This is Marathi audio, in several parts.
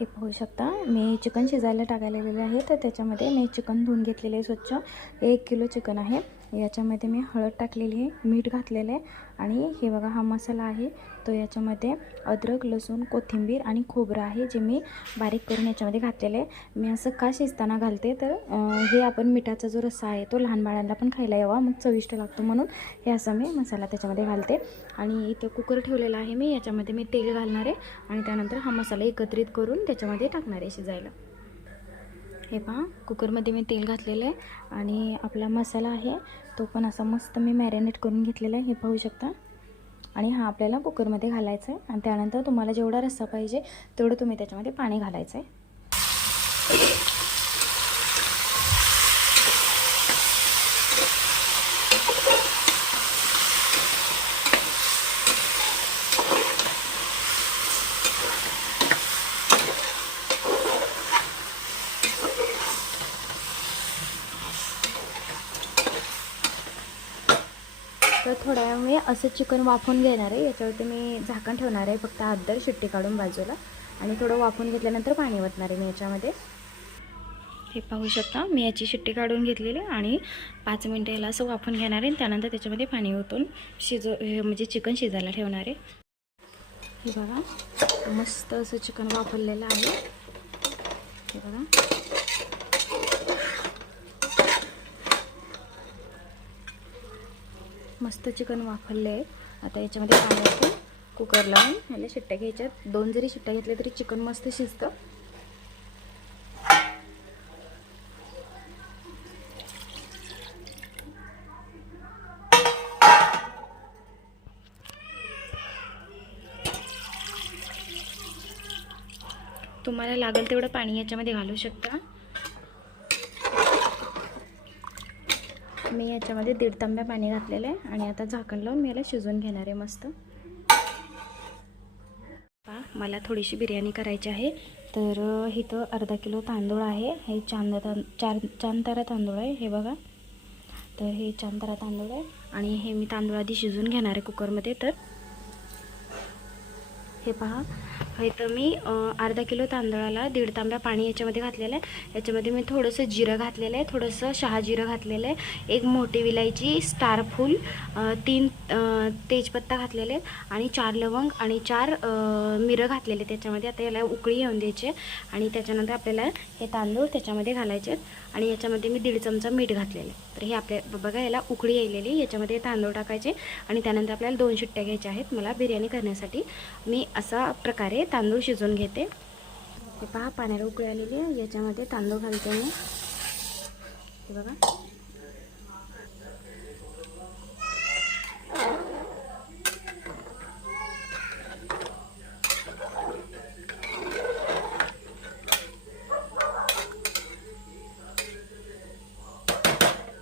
हे पाहू शकता. मी चिकन शिजायला टाकायला आहे तर त्याच्यामध्ये मी चिकन धुवून घेतलेले स्वच्छ. एक किलो चिकन आहे. याच्यामध्ये मी हळद टाकलेली आहे मीठ घातलेलं आहे आणि हे बघा हा मसाला आहे. तो याच्यामध्ये अद्रक लसूण कोथिंबीर आणि खोबरं आहे जे मी बारीक करून याच्यामध्ये घातलेलं आहे. मी असं का शिजताना घालते तर हे आपण मिठाचा जो रस्सा आहे तो लहान बाळांना पण खायला यावा मग चविष्ट लागतो म्हणून हे असं मी मसाला त्याच्यामध्ये घालते. आणि इथं कुकर ठेवलेला आहे मी याच्यामध्ये मी तेल घालणार आहे आणि त्यानंतर हा मसाला एकत्रित करून त्याच्यामध्ये टाकणार आहे शिजायला. हे पहा कुकरमध्ये मी तेल घातलेलं आहे आणि आपला मसाला आहे तो पण असा मस्त मी मॅरिनेट करून घेतलेला आहे हे पाहू शकता. आणि हा आपल्याला कुकरमध्ये घालायचा आहे आणि त्यानंतर तुम्हाला जेवढा रस्सा पाहिजे तेवढं तुम्ही त्याच्यामध्ये पाणी घालायचं आहे तर थोड्या वेळ मी असं चिकन वाफून घेणार आहे. याच्यावरती मी झाकण ठेवणार आहे. फक्त हातदर शिट्टी काढून बाजूला. आणि थोडं वाफून घेतल्यानंतर पाणी ओतणार आहे मी याच्यामध्ये. हे पाहू शकता मी याची शिट्टी काढून घेतलेली आणि पाच मिनटं याला असं वाफून घेणार आहे आणि त्यानंतर त्याच्यामध्ये पाणी ओतून शिजव हे म्हणजे चिकन शिजायला ठेवणार आहे. हे बघा मस्त असं चिकन वापरलेलं आहे. हे बघा. मस्त चिकन वाफरले आहे आता याच्यामध्ये पाणी टाकून कुकर लावून ह्याला शिट्ट्या घ्यायच्या. दोन जरी शिट्ट्या घेतल्या तरी चिकन मस्त शिजतं. तुम्हाला लागेल तेवढं पाणी याच्यामध्ये घालू शकता. मी याच्यामध्ये दीड तांब्या पाणी घातलेलं आहे आणि आता झाकण लावून मी याला शिजवून घेणार आहे मस्त. मला थोडीशी बिर्याणी करायची आहे. तर इथं अर्धा किलो तांदूळ आहे. हे चांद तां चार चांदतारा तांदूळ आहे हे बघा. तर हे चांदतारा तांदूळ आहे. आणि हे मी तांदूळ आधी शिजवून घेणार आहे कुकरमध्ये. तर हे पहा. इथं मी अर्धा किलो तांदळाला दीड तांब्या पाणी याच्यामध्ये घातलेलं आहे. याच्यामध्ये मी थोडंसं जिरं घातलेलं आहे. थोडंसं शहाजिरं घातलेलं आहे. एक मोठी विलायची स्टारफूल तीन तेजपत्ता घातलेले आहेत आणि चार लवंग आणि चार मिरं घातलेले त्याच्यामध्ये आता याला उकळी येऊन द्यायची आहे. आणि त्याच्यानंतर आपल्याला हे तांदूळ त्याच्यामध्ये घालायचे आहेत. आणि याच्यामध्ये मी दीड चमचा मीठ घातलेलं आहे. तर हे आपल्या बघा याला उकळी यायलेली याच्यामध्ये तांदूळ टाकायचे आणि त्यानंतर आपल्याला दोन शिट्ट्या घ्यायच्या आहेत. मला बिर्याणी करण्यासाठी. मी असा प्रकारे तांदूळ शिजवून घेते. हे पहा पाण्याला उकळी आलेली आहे. याच्यामध्ये तांदूळ घालते मी. हे बघा.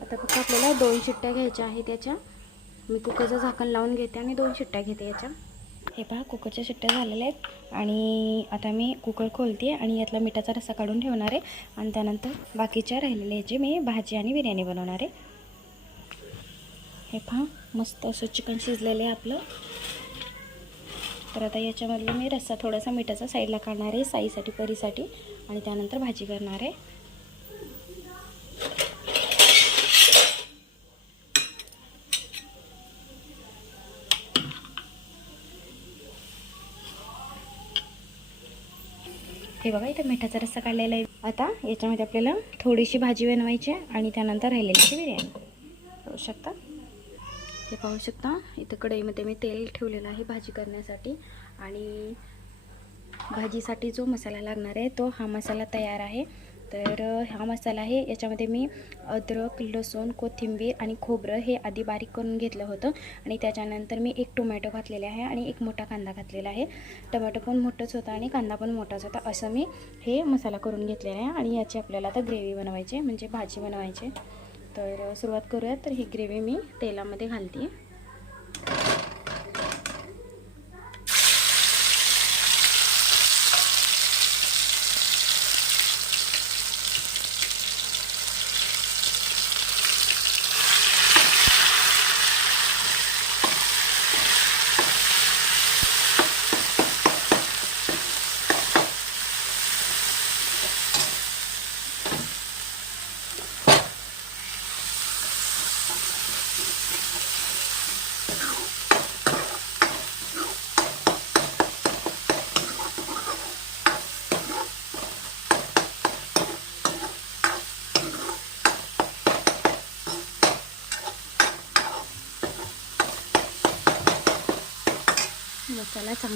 आता फक्त आपल्याला दोन शिट्ट्या घ्यायच्या आहेत त्याच्या मी कुकरचं झाकण लावून घेते आणि दोन शिट्ट्या घेते याच्या. हे पहा कुकरच्या शिट्ट्या झालेल्या आहेत. आणि आता मी कुकर खोलते आणि यातला मिठाचा रस्सा काढून ठेवणार आहे. आणि त्यानंतर बाकीच्या राहिलेल्या याची मी भाजी आणि बिर्याणी बनवणार आहे. हे पहा मस्त असं चिकन शिजलेलं आहे आपलं. तर आता याच्यामधलं मी रस्सा थोडासा मिठाचा साईडला काढणार आहे साईसाठी परीसाठी. आणि त्यानंतर भाजी करणार आहे. हे बघा इथं मिठाचा रस्सा काढलेला आहे. आता याच्यामध्ये आपल्याला थोडीशी भाजी बनवायची आहे आणि त्यानंतर राहिलेली बिर्याणी. पाहू शकता? हे पाहू शकता इथं कढईमध्ये मी तेल ठेवलेलं आहे भाजी करण्यासाठी. आणि भाजीसाठी जो मसाला लागणार आहे तो हा मसाला तयार आहे. तर हा मसाला आहे. याच्यामध्ये मी अद्रक लसूण कोथिंबीर आणि खोबरं हे आधी बारीक करून घेतलं होतं. आणि त्याच्यानंतर मी एक टोमॅटो घातलेले आहे आणि एक मोठा कांदा घातलेला आहे. टोमॅटो पण मोठंच होता आणि कांदा पण मोठाच होता असं मी हे मसाला करून घेतलेला आहे. आणि याची आपल्याला आता ग्रेव्ही बनवायची म्हणजे भाजी बनवायची तर सुरुवात करूयात. तर ही ग्रेव्ही मी तेलामध्ये घालते.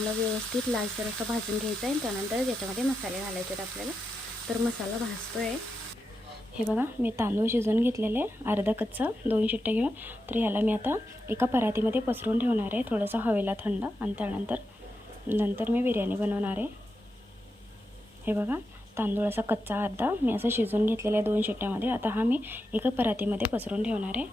चांगलं व्यवस्थित लालसर असं भाजून घ्यायचं आहे त्यानंतर त्याच्यामध्ये मसाले घालायचे आहेत आपल्याला तर मसाला भाजतो आहे हे बघा मी तांदूळ शिजवून घेतलेले अर्धा कच्चा दोन शिट्टे घेऊन. तर याला मी आता एका परातीमध्ये पसरून ठेवणार आहे थोडंसं हवेला थंड. आणि त्यानंतर नंतर मी बिर्याणी बनवणार आहे. हे बघा तांदूळ असा कच्चा अर्धा मी असं शिजवून घेतलेला आहे दोन शिट्ट्यामध्ये. आता हा मी एका परातीमध्ये पसरून ठेवणार आहे.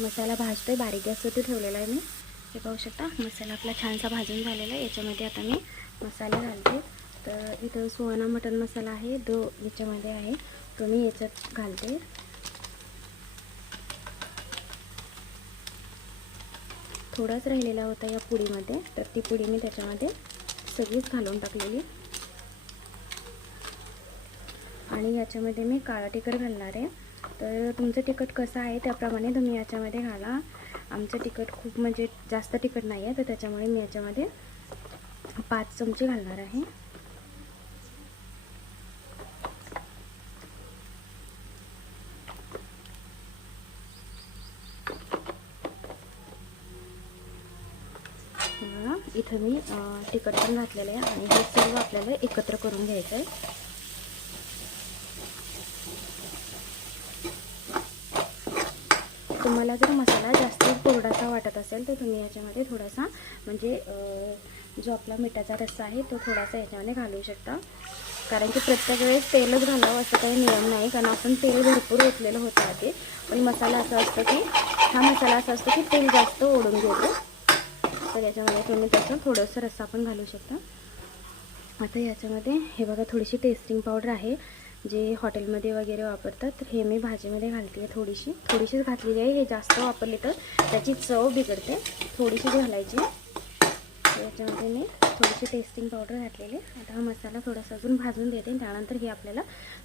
मसाला भाजतो आहे बारीक गॅसवरती ठेवलेला आहे मी. हे पाहू शकता मसाला आपला छानसा भाजून झालेला आहे. याच्यामध्ये आता मी मसाले घालते. तर इथं सुहाणा मटन मसाला आहे दो याच्यामध्ये आहे. तो मी याच्यात घालते. थोडाच राहिलेला होता या पुडीमध्ये तर ती पुडी मी त्याच्यामध्ये सगळीच घालून टाकलेली. आणि याच्यामध्ये मी काळा तिखट घालणार आहे. तर तुमचं तिखट कसं आहे त्याप्रमाणे तुम्ही याच्यामध्ये घाला. आमचं तिखट खूप म्हणजे जास्त तिखट नाही आहे तर त्याच्यामुळे मी याच्यामध्ये पाच चमचे घालणार आहे. इथं मी तिखट पण घातलेलं आहे आणि हे सर्व आपल्याला एकत्र करून घ्यायचं आहे. तुम्हाला जर मसाला जास्त कोरडासा वाटत असेल तर तुम्ही याच्यामध्ये थोडासा म्हणजे जो आपला मिठाचा रस्सा आहे तो थोडासा याच्यामध्ये घालू शकता. कारण की प्रत्येक वेळेस तेलच घालावं असं काही नियम नाही कारण आपण तेल भरपूर ओतलेलं होतं आधी. पण मसाला असा असतो की हा मसाला असा असतो की तेल जास्त ओढून घेतो तर याच्यामध्ये तुम्ही त्याचं थोडंसं रस्सा पण घालू शकता. आता याच्यामध्ये हे बघा थोडीशी टेस्टिंग पावडर आहे. जे हॉटेलमध्ये वगैरे वापरतात तर हे मी भाजीमध्ये घालते आहे थोडीशी. थोडीशीच घातलेली आहे हे जास्त वापरली तर त्याची चव बिघडते. थोडीशी घालायची याच्यामध्ये मी थोडीशी टेस्टिंग पावडर घातलेली आता हा मसाला थोडासा अजून भाजून देते त्यानंतर हे आपल्याला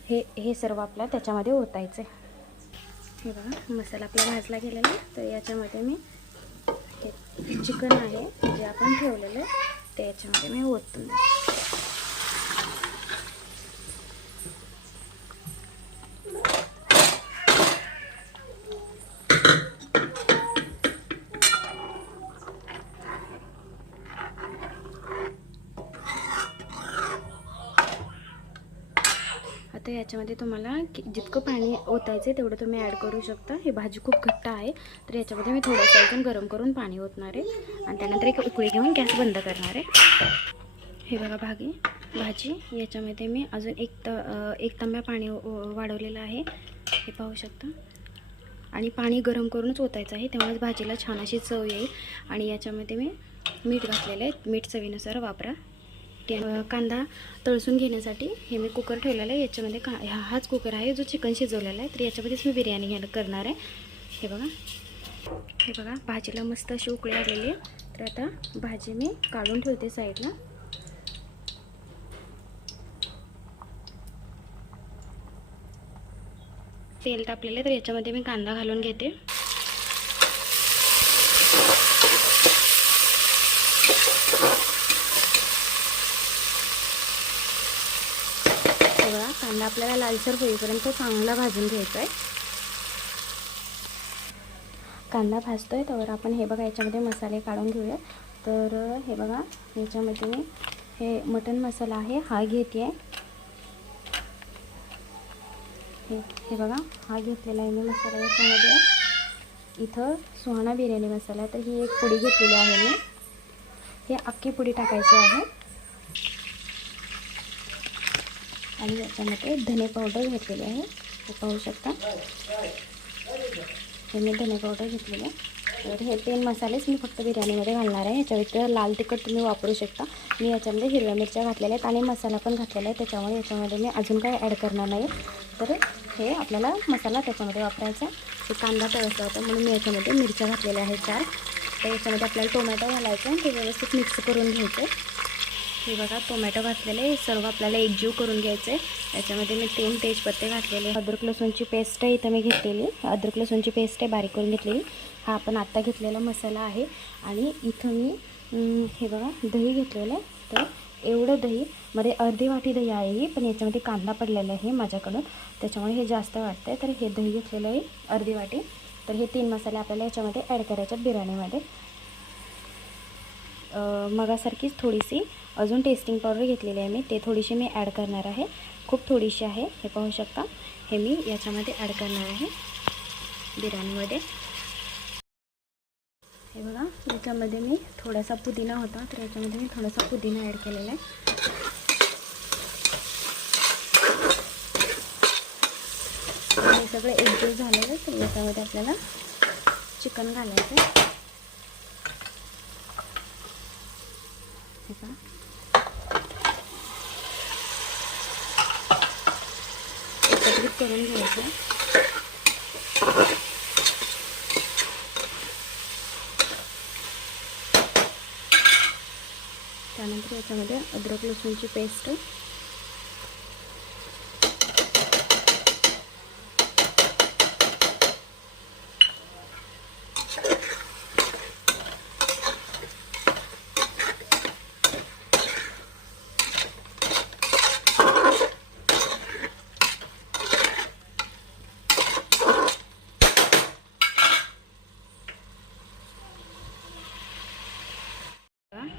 हे हे सर्व आपल्या त्याच्यामध्ये ओतायचं आहे. हे बघा मसाला आपला भाजला गेलेला आहे. तर याच्यामध्ये मी हे चिकन आहे जे आपण ठेवलेलं आहे ते याच्यामध्ये मी ओतून याच्यामध्ये तुम्हाला जितकं पाणी ओतायचं आहे तेवढं तुम्ही ॲड करू शकता. हे भाजी खूप घट्ट आहे. तर याच्यामध्ये मी थोडंसं अजून गरम करून पाणी ओतणार आहे. आणि त्यानंतर एक उकळी घेऊन गॅस बंद करणार आहे. हे बघा भागी भाजी. याच्यामध्ये मी अजून एक त एक तांब्या पाणी वाढवलेलं आहे. हे पाहू शकता. आणि पाणी गरम करूनच ओतायचं आहे. त्यामुळेच भाजीला छान अशी चव येईल. आणि याच्यामध्ये मी मीठ घातलेलं आहे. मीठ चवीनुसार वापरा. कांदा तळसून घेण्यासाठी हे मी कुकर ठेवलेला आहे. याच्यामध्ये का हा हाच कुकर आहे जो चिकन शिजवलेला आहे. तर याच्यामध्येच मी बिर्याणी घेणं करणार आहे. हे बघा. हे बघा भाजीला मस्त अशी उकळी आलेली आहे. तर आता भाजी मी काढून ठेवते साईडला. तेल तापलेलं आहे तर याच्यामध्ये मी कांदा घालून घेते हे बघा कांदा आपल्याला लालसर होईपर्यंत चांगला भाजून घ्यायचा आहे कांदा भाजतो आहे तर आपण हे बघा याच्यामध्ये मसाले काढून घेऊया. तर हे बघा याच्यामध्ये मी हे मटन मसाला आहे हा घेते आहे हे हे बघा हा घेतलेला आहे मी मसाला याच्यामध्ये. इथं सुहाणा बिर्याणी मसाला आहे तर ही एक पुडी घेतलेली आहे मी. हे अख्खी पुडी टाकायची आहे. आणि याच्यामध्ये धने पावडर घेतलेली आहे. हे पाहू शकता. हे मी धने पावडर घेतलेली आहे. तर हे तीन मसालेच मी फक्त बिर्याणीमध्ये घालणार आहे. याच्या व्यतिरिक्त लाल तिखट तुम्ही वापरू शकता. मी याच्यामध्ये हिरव्या मिरच्या घातलेल्या आहेत आणि मसाला पण घातलेला आहे. त्याच्यामुळे याच्यामध्ये मी अजून काय ॲड करणार नाही. तर हे आपल्याला मसाला त्याच्यामध्ये वापरायचा ते कांदा तळसा होता म्हणून मी याच्यामध्ये मिरच्या घातलेल्या आहेत चार. तर याच्यामध्ये आपल्याला टोमॅटो घालायचं आणि ते व्यवस्थित मिक्स करून घ्यायचं हे बघा टोमॅटो घातलेले सर्व आपल्याला एकजीव करून घ्यायचं आहे याच्यामध्ये मी तीन तेजपत्ते घातलेले अद्रक लसूणची पेस्ट आहे इथं मी घेतलेली. अद्रक लसूणची पेस्ट आहे बारीक करून घेतलेली. हा आपण आत्ता घेतलेला मसाला आहे. आणि इथं मी हे बघा दही घेतलेलं आहे. तर एवढं दही मध्ये अर्धी वाटी दही आहे ही पण याच्यामध्ये कांदा पडलेला आहे माझ्याकडून. त्याच्यामुळे हे जास्त वाटतं आहे तर हे दही घेतलेलं आहे अर्धी वाटी. तर हे तीन मसाले आपल्याला याच्यामध्ये ॲड करायचे आहेत बिर्याणीमध्ये. मगासारखीच थोडीशी अजून टेस्टिंग पावडर घेतलेली आहे मी. ते थोडीशी मी ॲड करणार आहे. खूप थोडीशी आहे हे पाहू शकता. हे मी याच्यामध्ये ॲड करणार आहे. बिर्याणीमध्ये हे बघा याच्यामध्ये मी थोडासा पुदिना होता तर याच्यामध्ये मी थोडासा पुदिना ॲड केलेला आहे. हे सगळं एकजीव झालेलं आहे तर याच्यामध्ये आपल्याला चिकन घालायचं आहे का एकत्रित करून घ्यायचं. त्यानंतर याच्यामध्ये अद्रक लसूणची पेस्ट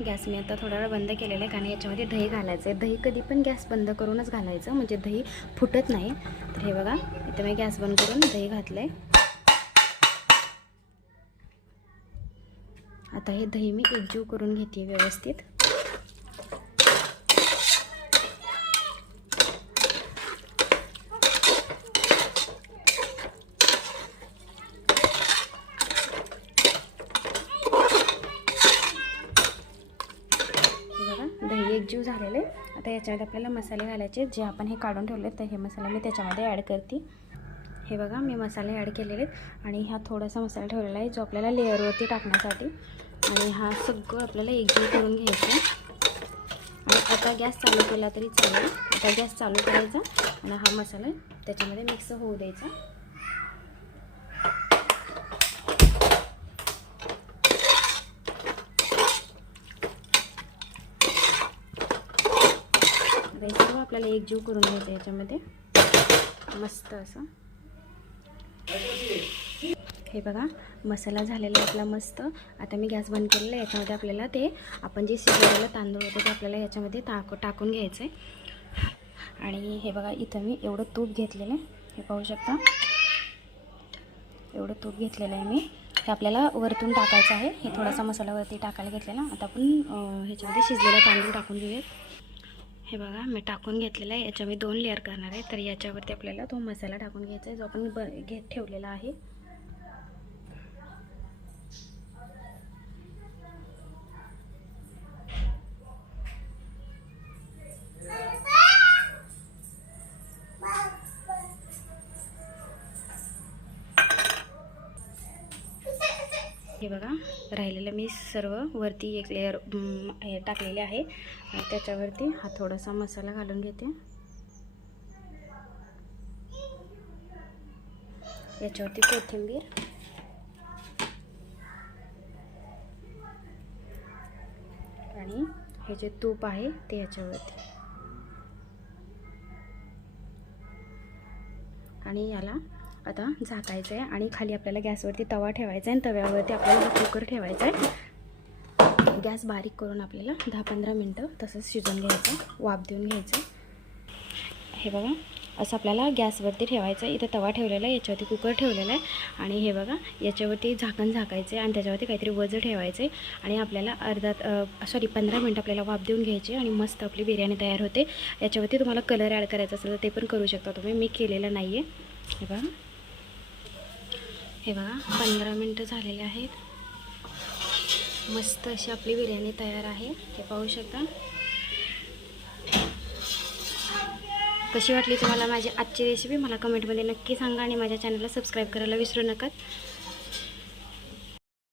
गॅस मी आता थोडा वेळ बंद केलेला आहे कारण याच्यामध्ये दही घालायचं आहे. दही कधी पण गॅस बंद करूनच घालायचं म्हणजे दही फुटत नाही. तर हे बघा इथं मी गॅस बंद करून दही घातलं आहे आता हे दही मी एकजीव करून घेते व्यवस्थित हे बघा दही एकजीव झालेले आता याच्यामध्ये आपल्याला मसाले घालायचे जे आपण हे काढून ठेवले तर हे मसाले मी त्याच्यामध्ये ॲड करते. हे बघा मी मसाले ॲड केलेले आहेत. आणि हा थोडासा मसाला ठेवलेला आहे जो आपल्याला लेअरवरती टाकण्यासाठी. आणि हा सगळं आपल्याला एकजीव करून घ्यायचा आणि आता गॅस चालू केला तरी चालेल. आता गॅस चालू करायचा आणि हा मसाला त्याच्यामध्ये मिक्स होऊ द्यायचा आता हे सर्व आपल्याला एकजीव करून घ्यायचा याच्यामध्ये. मस्त असं. हे बघा मसाला झालेला आहे आपला मस्त. आता मी गॅस बंद केलेला आहे. याच्यामध्ये आपल्याला ते आपण जे शिजवलेलं तांदूळ होतं ते आपल्याला याच्यामध्ये टाक टाकून घ्यायचं आहे आणि हे बघा इथं मी एवढं तूप घेतलेलं आहे. हे पाहू शकता. एवढं तूप घेतलेलं आहे मी. हे आपल्याला वरतून टाकायचं आहे. हे थोडासा मसाला वरती टाकायला घेतलेला. आता आपण ह्याच्यामध्ये शिजलेला तांदूळ टाकून घेऊयात. हे बघा मी टाकून घेतलेलं आहे. याच्यामध्ये दोन लेअर करणार आहे. तर याच्यावरती आपल्याला तो मसाला टाकून घ्यायचा आहे जो आपण ब घेत ठेवलेला आहे. हे बघा राहिलेलं मी सर्व वरती एक लेअर हे टाकलेले आहे. आणि त्याच्यावरती हा थोडासा मसाला घालून घेते. याच्यावरती कोथिंबीर. आणि हे जे तूप आहे ते याच्यावरती. आणि याला आता झाकायचं आहे आणि खाली आपल्याला गॅसवरती तवा ठेवायचा आहे आणि तव्यावरती आपल्याला कुकर ठेवायचा आहे. गॅस बारीक करून आपल्याला दहा पंधरा मिनटं तसंच शिजवून घ्यायचं वाफ देऊन घ्यायचं. हे बघा असं आपल्याला गॅसवरती ठेवायचं आहे. इथं तवा ठेवलेला आहे याच्यावरती कुकर ठेवलेला आहे. आणि हे बघा याच्यावरती झाकण झाकायचं आहे आणि त्याच्यावरती काहीतरी वजं ठेवायचं आहे. आणि आपल्याला अर्धा सॉरी पंधरा मिनटं आपल्याला वाफ देऊन घ्यायची आणि मस्त आपली बिर्याणी तयार होते. याच्यावरती तुम्हाला कलर ॲड करायचा असेल तर ते पण करू शकता तुम्ही. मी केलेलं नाही आहे हे बघा. हे बघा पंधरा मिनटं झालेले आहेत. मस्त अशी आपली बिर्याणी तयार आहे. हे पाहू शकता. कशी वाटली तुम्हाला माझी आजची रेसिपी मला कमेंटमध्ये नक्की सांगा आणि माझ्या चॅनलला सबस्क्राईब करायला विसरू नका.